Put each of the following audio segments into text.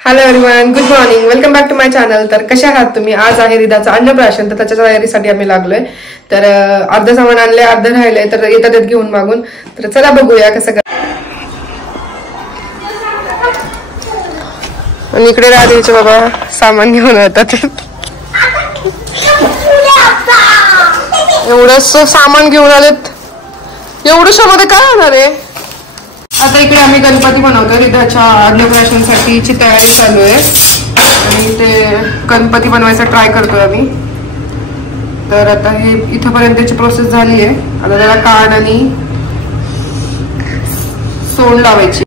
Hello everyone, good morning, welcome back to my channel. तर कशा आहात तुम्ही? आज आहे रिदाचं अन्नप्राशन, तर त्याच्या तयारीसाठी आम्ही लागलोय. तर अर्ध सामान आणलंय, अर्ध राहिलंय, तर येतात घेऊन मागून. तर चला बघूया कसं कर. आणि इकडे राधेचे बाबा सामान घेऊन येतात. एवढंच सामान घेऊन आलेत. एवढ्याशा मध्ये काय होणार आहे? आता इकडे आम्ही गणपती बनवतोय. रिदाच्या अन्नप्राशनसाठीची तयारी चालू आहे आणि ते गणपती बनवायचा ट्राय करतोय आम्ही. तर आता हे इथपर्यंतची प्रोसेस झाली आहे. आता त्याला कान आणि सोंड लावायची.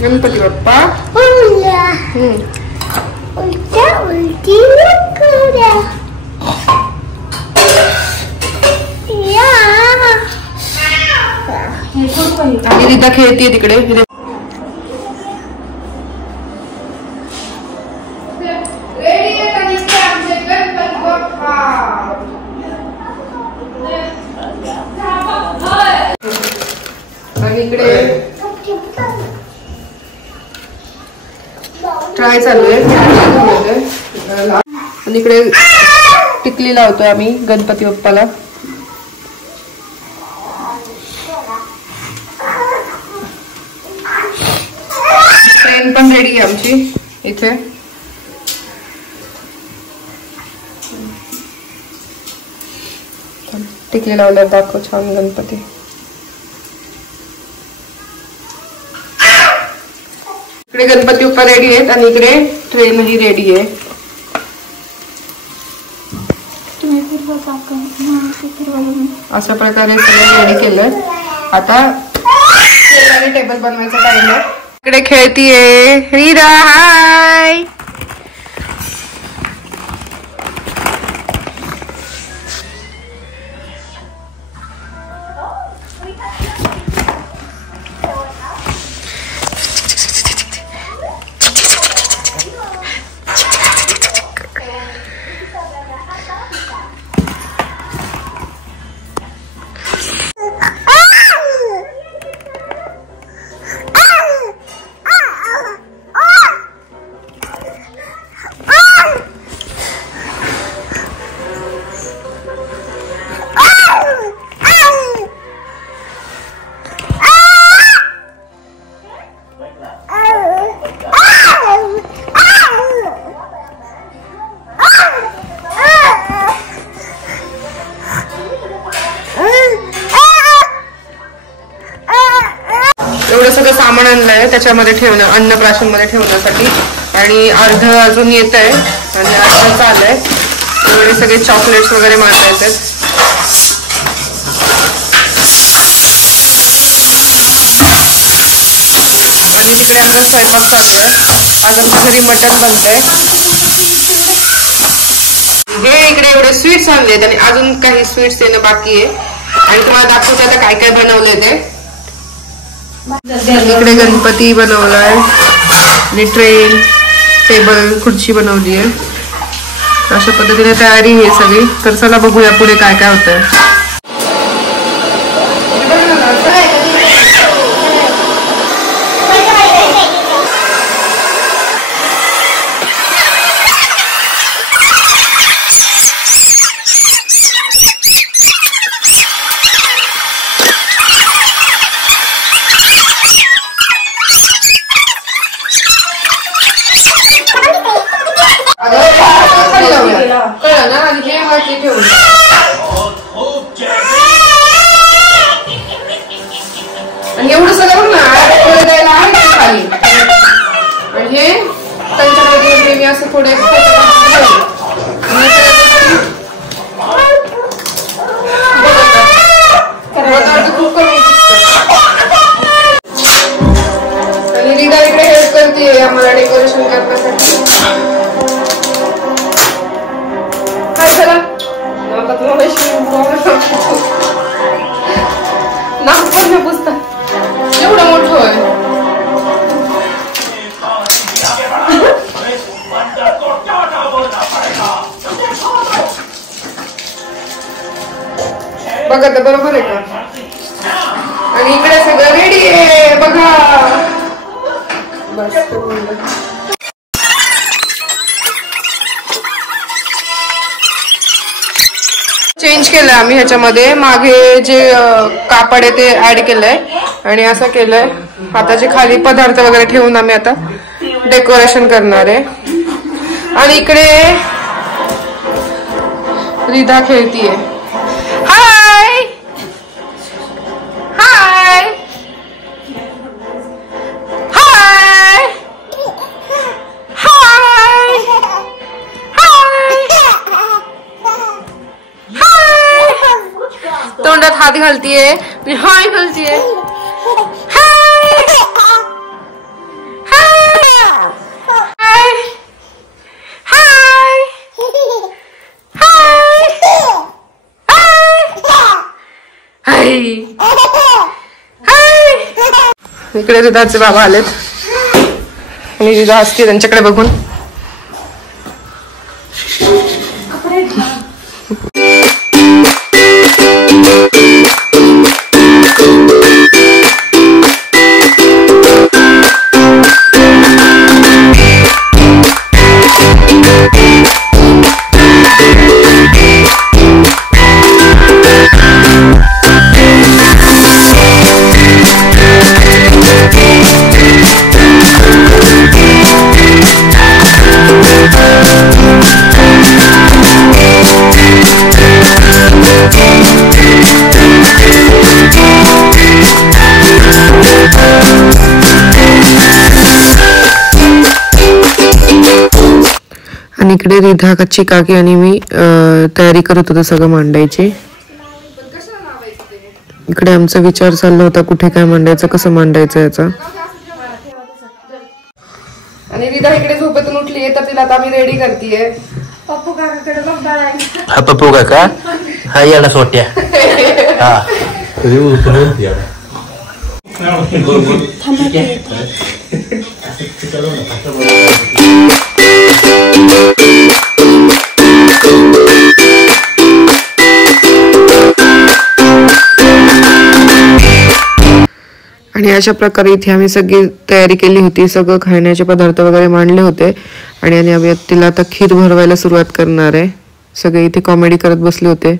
गणपती बाप्पा आणि रिदा खेळतीये तिकडे. आणि इकडे ट्राय चालू आहे. आणि इकडे टिकली लावतोय आम्ही गणपती बाप्पाला. ट्रेन पण रेडी आहे आमची इथे. टिकली लावल्यावर दाखव छान गणपती. इकडे गणपती बाप्पा रेडी आहेत आणि इकडे ट्रेनही रेडी आहे. अशा प्रकारे सगळं रेडी केलंय. आता टेबल बनवायचा टाइम आहे. इकडे खेळतीये रिदा. हाय. एवढं सगळं सामान आणलंय त्याच्यामध्ये ठेवणं, अन्नप्राशन मध्ये ठेवण्यासाठी. आणि अर्ध अजून येत आहे आणि अर्ध चाललंय. एवढे सगळे चॉकलेट्स वगैरे मारता येतात. आणि तिकडे आमचा स्वयंपाक चालू आहे. आज आमच्या घरी मटण बनतंय. हे इकडे एवढे स्वीट्स आणलेत आणि अजून काही स्वीट्स येणं बाकी आहे. आणि तुम्हाला दाखवते आता काय काय बनवलंय ते. इकडे गणपती बनवलाय आणि ट्रेन, टेबल, खुर्ची बनवली आहे. अशा पद्धतीने तयारी आहे सगळी. तर चला बघूया पुढे काय काय होतंय. कळलं ना. आणि हे वरती ठेवलं. बघा तर बरोबर आहे का? आणि इकडे सगळं रेडी आहे बघा. चेंज केलंय आम्ही ह्याच्यामध्ये. मागे जे कापड आहे ते ऍड केलंय आणि असं केलंय. हाताचे खाली पदार्थ वगैरे ठेवून आम्ही आता डेकोरेशन करणार आहे. आणि इकडे रिधा खेळतीये. हाय हाय हाय हाय हाय. तोंडात हात घालतीये, हाय घालतीये. इकडे रिधाचे बाबा आलेत आणि रिधा हसते त्यांच्याकडे बघून. आणि इकडे रिधा काकी आणि मी तयारी करत होतो सगळं मांडायची. इकडे आमचा विचार चालला होता कुठे काय मांडायचं, कसं मांडायचं याचा. आणि रिधा इकडे झोपेतून उठली तर तिला आता आम्ही रेडी करतीये. पप्पू काकाकडे बघ. पप्पू काका हा याला सोट्या. हा आणि अशा प्रकारे इथे आम्ही सगळी तयारी केली होती. सगळं खाण्याचे पदार्थ वगैरे मांडले होते आणि आम्ही तिला आता खीर भरवायला सुरुवात करणार आहे. सगळे इथे कॉमेडी करत बसले होते.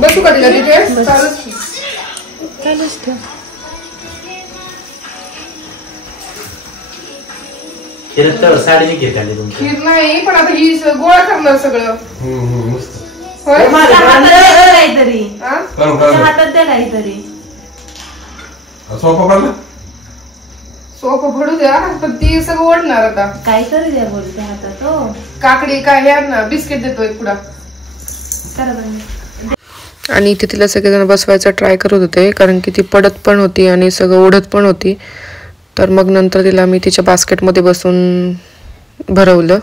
बसू का तिला तिथे? खीर नाही पण आता ही गोळा करणार सगळं. सोपं भडू द्या पण ती सगळं ओढणार आता. काहीतरी द्या बोलते हातात. काकडी काय हे ना बिस्किट देतोय पुढा. आणि इथे तिला सगळेजण बसवायचा ट्राय करत होते कारण की ती पडत पण होती आणि सगळं ओढत पण होती. तर मग नंतर तिला मी तिच्या बास्केटमध्ये बसून भरवलं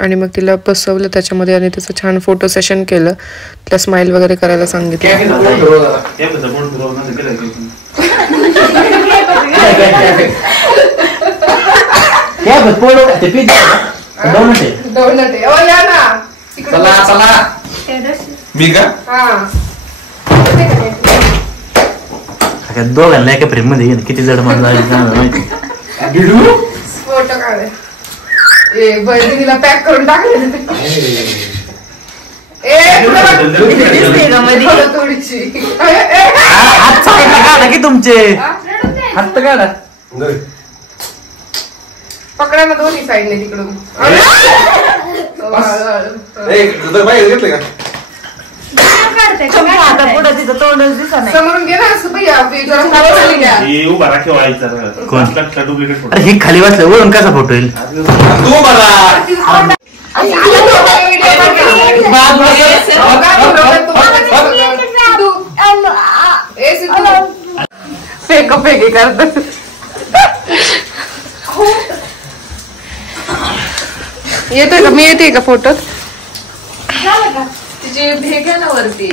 आणि मग तिला बसवलं त्याच्यामध्ये आणि त्याचं छान फोटो सेशन केलं. तिला स्माइल वगैरे करायला सांगितलं. दोघांना एका फ्रेम मध्ये किती जड मला फोटो काढ. बहिणीला पॅक करून टाकले. की तुमचे हात काढा पकडा ना दोन्ही साईडने तिकडून. समोरून घे ना असं भैया. उभा राखीव आईचा कोण? Duplicate photo. अरे हे खाली बसलं वळून कसा फोटो येईल? तू मला फेकी करत येतोय का? मी येते का फोटोत? तिची भेग आहे ना वरती.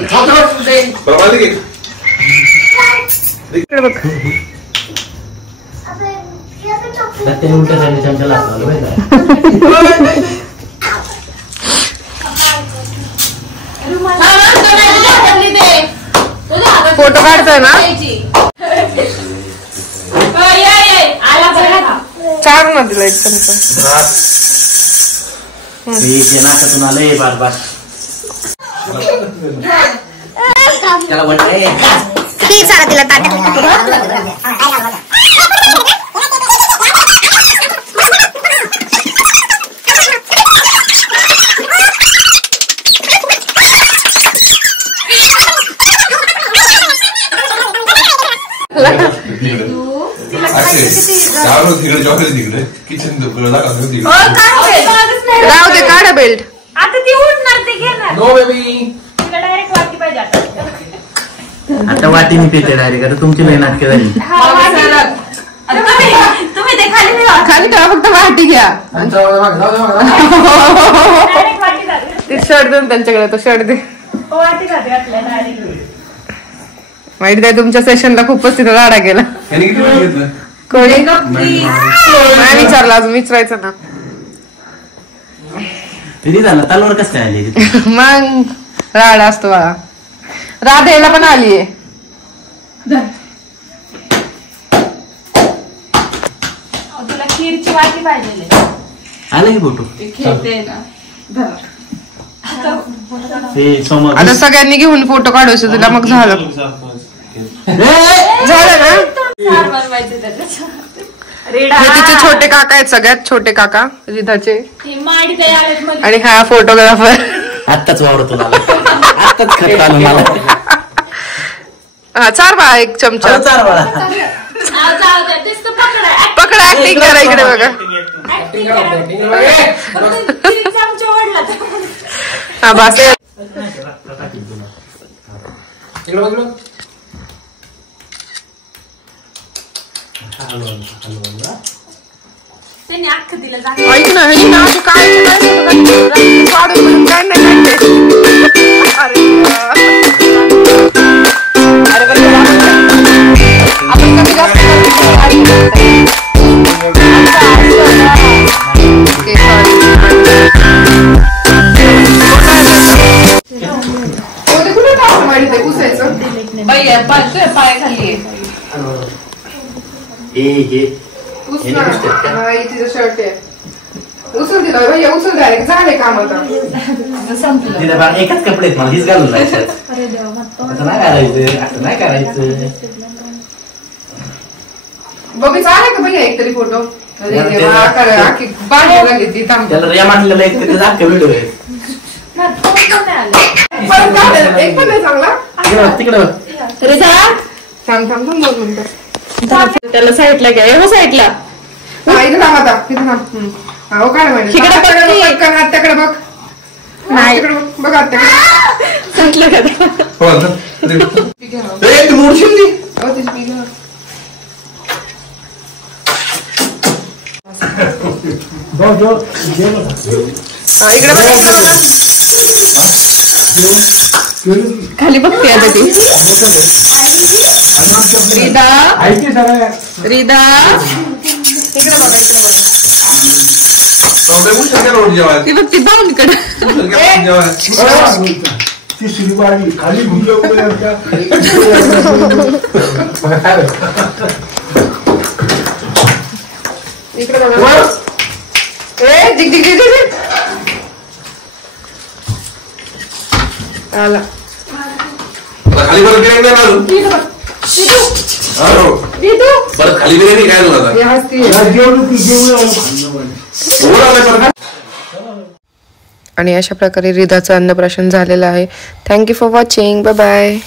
प्रभाती घे. इकडे बघ. फोटो काढतोय ना? चार ना तिला एकदम नाकातून आलंय बार बार. त्याला वाटतंय राहू दे, काढा बेल्ट. आता ती उठणार ते घेणार. No baby. तिला डायरेक्ट वाटी पाहिजे आता. आता वाटी मी पेते डायरेक्ट. आता तुमची लई नाटके झाली. तुम्ही ते खाली ठेवा. खाली ठेवा, फक्त वाटी घ्या. डायरेक्ट वाटी जाते. ते शर्ट देऊन त्यांच्याकडे, तो शर्ट दे. वाटी जाते आपल्याला डायरेक्ट. माहिती आहे तुमच्या सेशनला खूपच तिथं राडा गेला. कोणी नाही विचारला, अजून विचारायचं ना. किती झालं? तलवार कसं काय आली? मग राडा असतो बाळा. राधेला पण आलीये. तुला खीरची वाटी पाहिजे. आलं की फोटो? खेळते ना. हे समोर आता सगळ्यांनी घेऊन फोटो काढायचं तुला, मग झालं. झालं ना? हे तिचे छोटे काका आहेत, सगळ्यात छोटे काका रिधाचे. आणि हा फोटोग्राफर. आत्ताच वावरतो मला. आत्ताच खत आलं मला. हा, चार बाळा, एक चमचा. चार बाळा. पकडा, ऍक्टिंग करा. इकडे बघा. हा बस. त्यांनी अख्खं दिलं. ऐक ना, हे ना तू काय काय नाही. आपण कमी जास्त पाय खाली तिचं शर्ट आहे. उचल दिला भैया, उचल डायरेक्ट. झाले काम आता. एकच कपडे मला हीच घालून जायचं. असं नाही करायचं, असं नाही करायचं. बघी चालेल का भैया एक तरी फोटो? बाहेर लागली ती थांब. त्याला या मांडलेला एक तरी दाखव व्हिडिओ आहे. एक पण नाही चांगला. तिकडे थांब 2 मिनिटं. त्याला साईडला घ्या. हो साईडला. इथे थांब आता. तिथे थांब. हो काय म्हणजे आत्याकडे बघ. नाही तिकडे बघ. आत्याकडे सांगितलं का? इकडे खाली बघते आता ती. रिदा इकडे बघा. ती बघ ती जाऊन इकडे. इकडे बघा. दिग दिग दिग आला खाली परत बिर्याणी नाही ना परत खाली बिर्याणी काय आणि अशा प्रकारे रिधाचं अन्नप्राशन झालेलं आहे. Thank you for watching. Bye bye.